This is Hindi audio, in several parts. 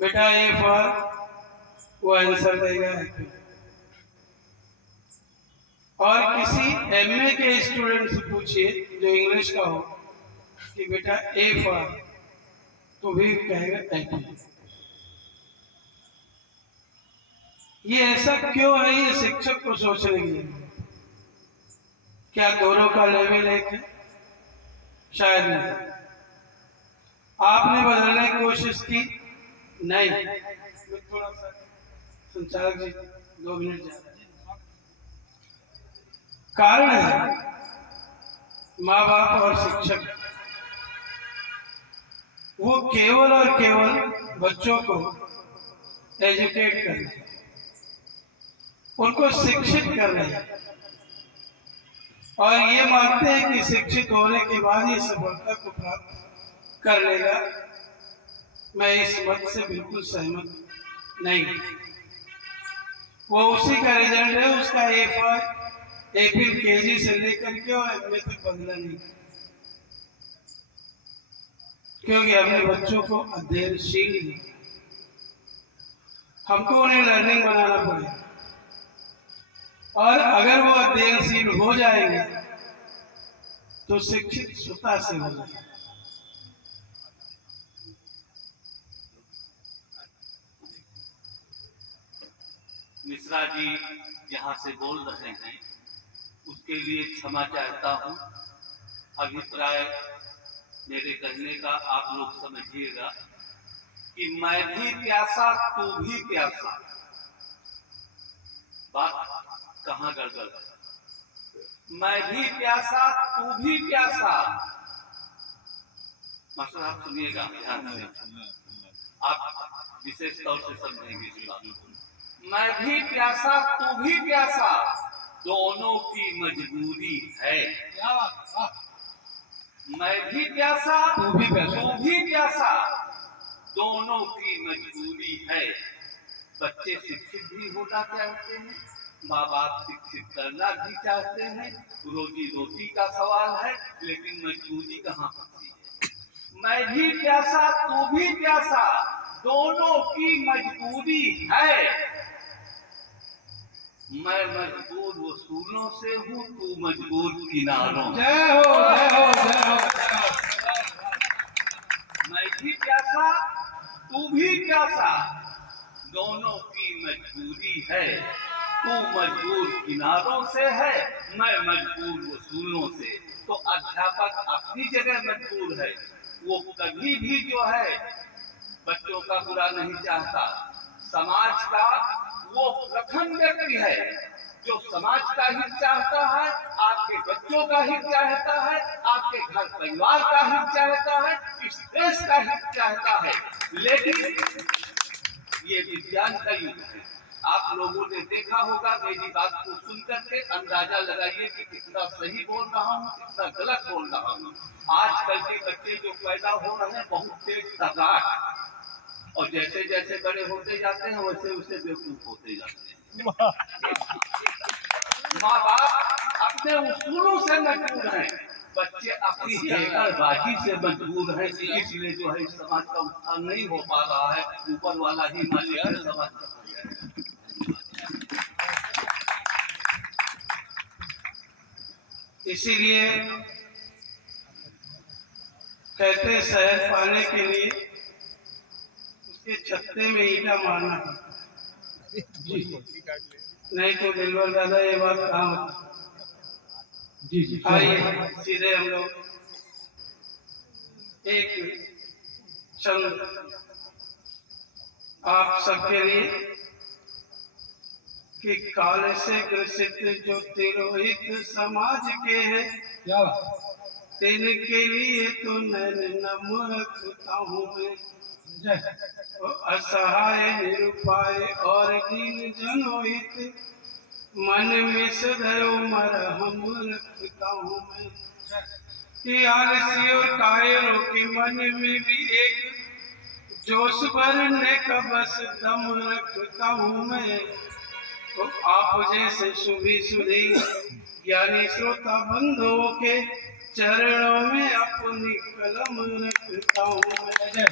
बेटा ए फॉर, वो आंसर देगा एप्पल। और किसी एमए के स्टूडेंट से पूछिए जो इंग्लिश का हो कि बेटा ए फॉर, तो भी कहेगा एप्पल। ये ऐसा क्यों है, ये शिक्षक को सोचने की जरूरत है। क्या दोनों का लेवल एक है? शायद नहीं। आपने बदलने की कोशिश की नहीं। मैं थोड़ा सा संचालक जी 2 मिनट ज्यादा। कारण है माँ बाप और शिक्षक, वो केवल और केवल बच्चों को एजुकेट कर रहे हैं, उनको शिक्षित कर रहे हैं और ये मानते हैं कि शिक्षित होने के बाद ही सफलता को प्राप्त कर लेगा। मैं इस मत से बिल्कुल सहमत नहीं। वो उसी का रिजल्ट है, उसका एप्रिल केजी से लेकर के और एमए तक बदला नहीं, क्योंकि हमने बच्चों को अध्ययनशील, हमको उन्हें लर्निंग बनाना पड़ेगा। और अगर वो अध्ययनशील हो जाएंगे तो शिक्षित स्वतः से हो जाएंगे। मिश्रा जी यहाँ से बोल रहे हैं, उसके लिए क्षमा चाहता हूँ। अभिप्राय मेरे कहने का आप लोग समझिएगा कि मैं भी प्यासा तू भी प्यासा, बात कहाँ गड़बड़ है। मैं भी प्यासा तू भी प्यासा। मास्टर आप सुनिएगा ध्यान से, आप विशेष तौर से समझेंगे इस बात को। मैं भी प्यासा तू भी प्यासा, दोनों की मजबूरी है। मैं भी प्यासा तू भी प्यासा, दोनों की मजबूरी है। बच्चे शिक्षित भी होना चाहते हैं, माँ बाप शिक्षित करना भी चाहते हैं, रोजी रोटी का सवाल है, लेकिन मजबूरी कहाँ होती है। मैं भी प्यासा तू भी प्यासा, दोनों की मजबूरी है। मैं मजबूर वसूलों से हूँ, तू मजबूर किनारों। जय हो, जय हो, जय हो। मैं भी प्यासा तू भी प्यासा, दोनों की मजबूरी है। तू मजबूर किनारों से है, मैं मजबूर वसूलों से। तो अध्यापक अपनी जगह मजबूर है, वो कभी भी जो है बच्चों का बुरा नहीं चाहता। समाज का वो प्रथम व्यक्ति है जो समाज का हित चाहता है, आपके बच्चों का हित चाहता है, आपके घर परिवार का हित चाहता है, इस देश का हित चाहता है। लेकिन ये विज्ञान का युग है। आप लोगों ने देखा होगा, मेरी बात को सुनकर के अंदाजा लगाइए कि कितना सही बोल रहा हूँ, कितना गलत बोल रहा हूँ। आजकल के बच्चे जो पैदा हो रहे हैं बहुत तेज तर्राट, और जैसे जैसे बड़े होते जाते हैं वैसे वैसे बेवकूफ होते जाते हैं। माँ बाप अपने उसूलों से मजबूर हैं, बच्चे अपनी हेकड़बाजी से मजबूर हैं। इसलिए जो है समाज का उत्थान नहीं हो पा रहा है। ऊपर वाला ही मालिक है समाज का। इसीलिए कहते शहर पाने के लिए उसके छत्ते में ईंटा मारना पड़ता है जी, नहीं तो दिलवर दादा ये बात कहाँ होती जी। आइए सीधे हम लोग एक चंद आप सबके लिए कि काल से ग्रसित जो तिरोहित समाज के हैं, क्या तिनके लिए तो नैन नम रखता हूँ मैं। असहाय निरुपाय और दीन जनोहित, मन में सदैव मरहम रखता हूँ मैं। कि आलसी और कायरों के मन में भी एक जोश भरने का बस दम रखता हूँ मैं। तो आप जैसे सुभी सुधी ज्ञानी श्रोता बंधुओं के चरणों में अपनी कलम रखता हूँ मैं,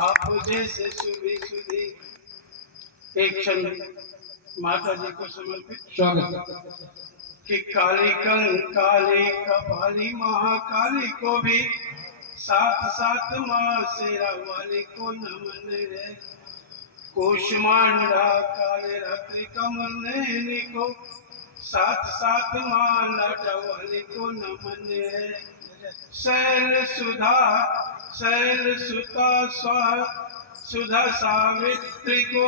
आप जैसे सुधी सुधी। एक क्षण माता जी को समर्पित। स्वागत। कि काली कंकाली कपाली महाकाली को भी साथ साथ माँ शेरा वाली को नमन है। कोशमांडा काले रात्रि कमल नैनी को साथ साथ माँ लाटा वाली को नमन है। शैल सुता सुधा सावित्री को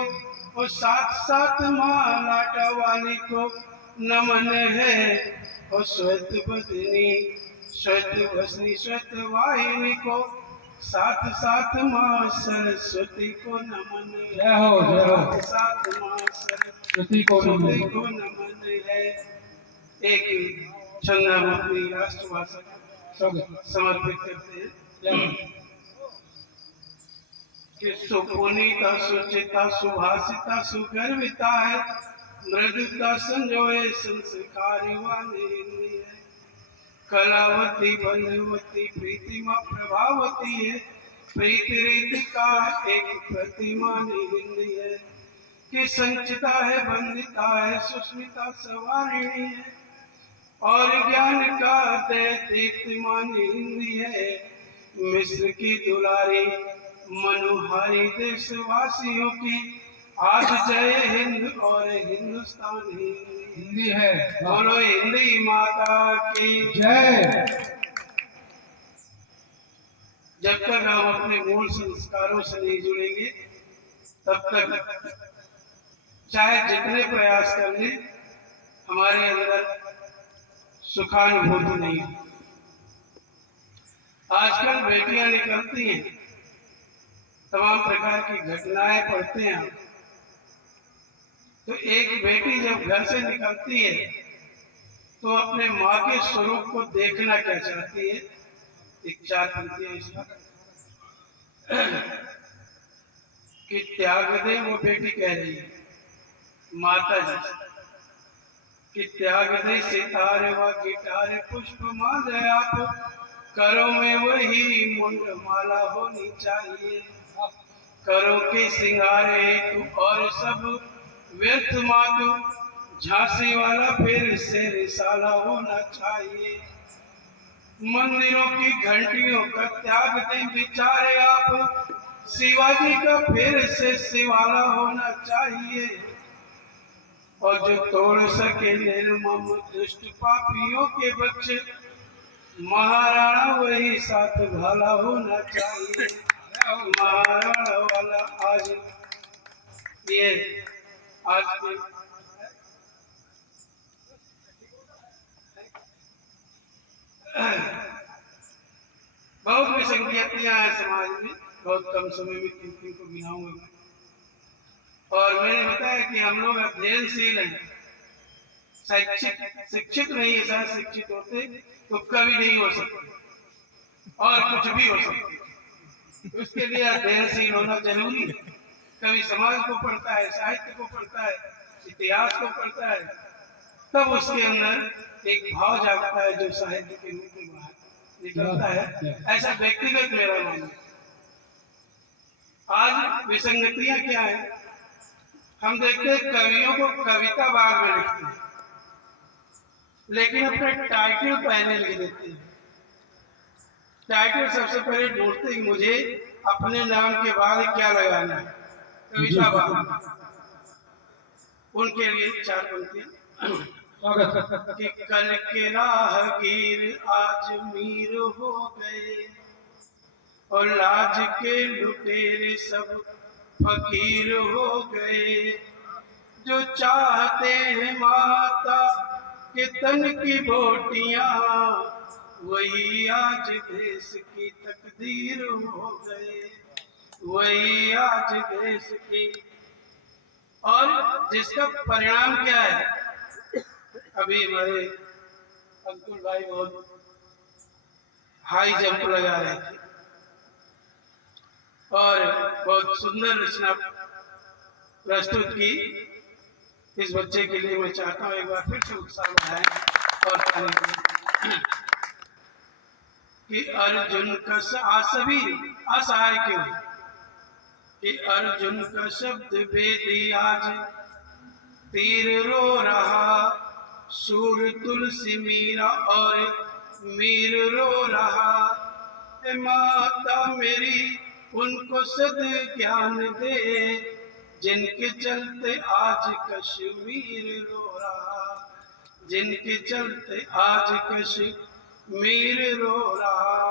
और साथ साथ माँ लाटा वाली को नमन है। और श्वेत बदनी श्वेत भस्नी श्वेत वाहिनी को साथ साथ माँ सरस्वती को नमन जय हो, जय हो। साथ साथ माँ सरस्वती को नमन है। एक छंद हम अपनी राष्ट्रभाषा स्वागत। समर्पित करते हैं। जय हो। कि सुपुनीता सुचिता सुभाषिता सुगर्विता है, मृदुता संजोए संस्कार वाली है। कलावती बलवती प्रीतिमा प्रभावती है, प्रीति रीति का एक प्रतिमा निहिंदी है। कि संचिता है बंदिता है सुस्मिता सवारिणी है, और ज्ञान का दीप्तिमान हिंदी है। मिस्र की दुलारी मनुहारी देशवासियों की आज जय हिंद और हिंदुस्तान हिंदी है। बोलो हिंदी माता की जय। जब तक हम अपने मूल संस्कारों से नहीं जुड़ेंगे तब तक चाहे जितने प्रयास कर लें हमारे अंदर सुखानुभूति नहीं। आजकल बेटियां निकलती हैं, तमाम प्रकार की घटनाएं पढ़ते हैं हम। तो एक बेटी जब घर से निकलती है तो अपने माँ के स्वरूप को देखना क्या चाहती है। एक चार पंक्तियां इसका कि त्याग दे, वो बेटी कह रही है माता जी कि त्याग दे सितारे व गिटारे पुष्प माले आप, करो में वही मुंड माला होनी चाहिए। करो के सिंगारे तू और सब व्यर्थ मातु, झांसी वाला फिर से रिसाला होना चाहिए। मंदिरों की घंटियों का त्याग दें बिचारे आप, शिवाजी का फिर से शिवाला होना चाहिए। और जो तोड़ सके निर्मम दुष्ट पापियों के बच्चे, महाराणा वही साथ भाला होना चाहिए। महाराणा वाला आज ये आज के बहुत विसंगतियां हैं समाज में। बहुत कम समय में किन को गिनाऊंगा मैं। और मैंने बताया कि हम लोग अध्ययनशील हैं, शिक्षित नहीं है। शायद शिक्षित होते तो कभी नहीं हो सकते और कुछ भी हो सकते। उसके लिए अध्ययनशील होना जरूरी है। कभी समाज को पढ़ता है, साहित्य को पढ़ता है, इतिहास को पढ़ता है, तब उसके अंदर एक भाव जागता है जो साहित्य के रूप में बाहर निकलता है। ऐसा व्यक्तिगत मेरा मानना है। आज विसंगतियां क्या है, हम देखते हैं कवियों को कविता बाद में लिखते हैं, लेकिन अपने टाइटल पहले लिख देते हैं। टाइटल सबसे पहले ढूंढते हैं मुझे अपने नाम के बाद क्या लगाना है, कविता बाद। उनके लिए चार पंक्तियां कि कल के राहगीर आज मीर हो गए, और लाज के लुटेरे सब फकीर हो गए। जो चाहते हैं माता के तन की बोटियां, वही आज देश की तकदीर हो गए। वही आज देश की, और जिसका परिणाम क्या है। अभी हमारे अंकुल भाई बहुत हाई जंप लगा रहे थे और बहुत सुंदर रचना प्रस्तुत की। इस बच्चे के लिए मैं चाहता हूँ एक बार फिर से उत्साह बढ़ाएं और कि अर्जुन का सभी असहाय क्यों कि अर्जुन का शब्द वेदी आज तीर रो रहा, सूर तुलसी मीरा और मीर रो रहा। ए माता मेरी उनको सद ज्ञान दे, जिनके चलते आज कश्मीर रो रहा, जिनके चलते आज कश्मीर रो रहा।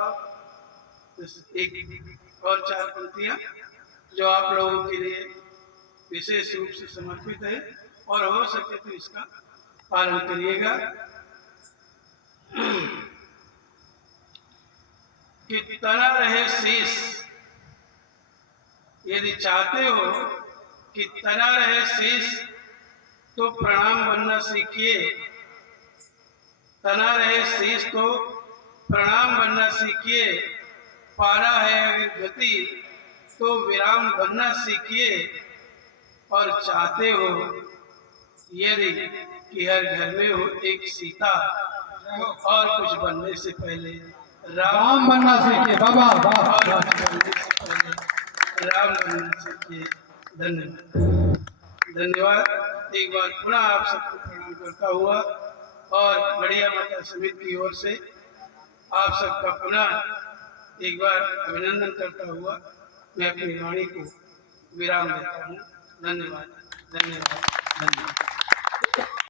एक और 4 पंक्तियां जो आप लोगों के लिए विशेष रूप से समर्पित है और हो सके तो इसका पालन करिएगा। कि तना रहे शीश, यदि चाहते हो कि तना रहे शीश तो प्रणाम बनना सीखिए, तना रहे शीश तो प्रणाम बनना सीखिए। पारा है अगर गति तो विराम बनना सीखिए। और चाहते हो यदि कि हर घर में हो एक सीता, और कुछ बनने से पहले राम बनना सीखिए बाबा। और वाह कुछ बनने से पहले राम बनना सीखिए। धन्यवाद धन्यवाद। एक बार पुनः आप सबको प्रणाम करता हुआ और बढ़िया माता समिति की ओर से आप सबका पुनः एक बार अभिनंदन करता हुआ मैं अपनी वाणी को विराम देता हूँ। धन्यवाद धन्यवाद धन्यवाद।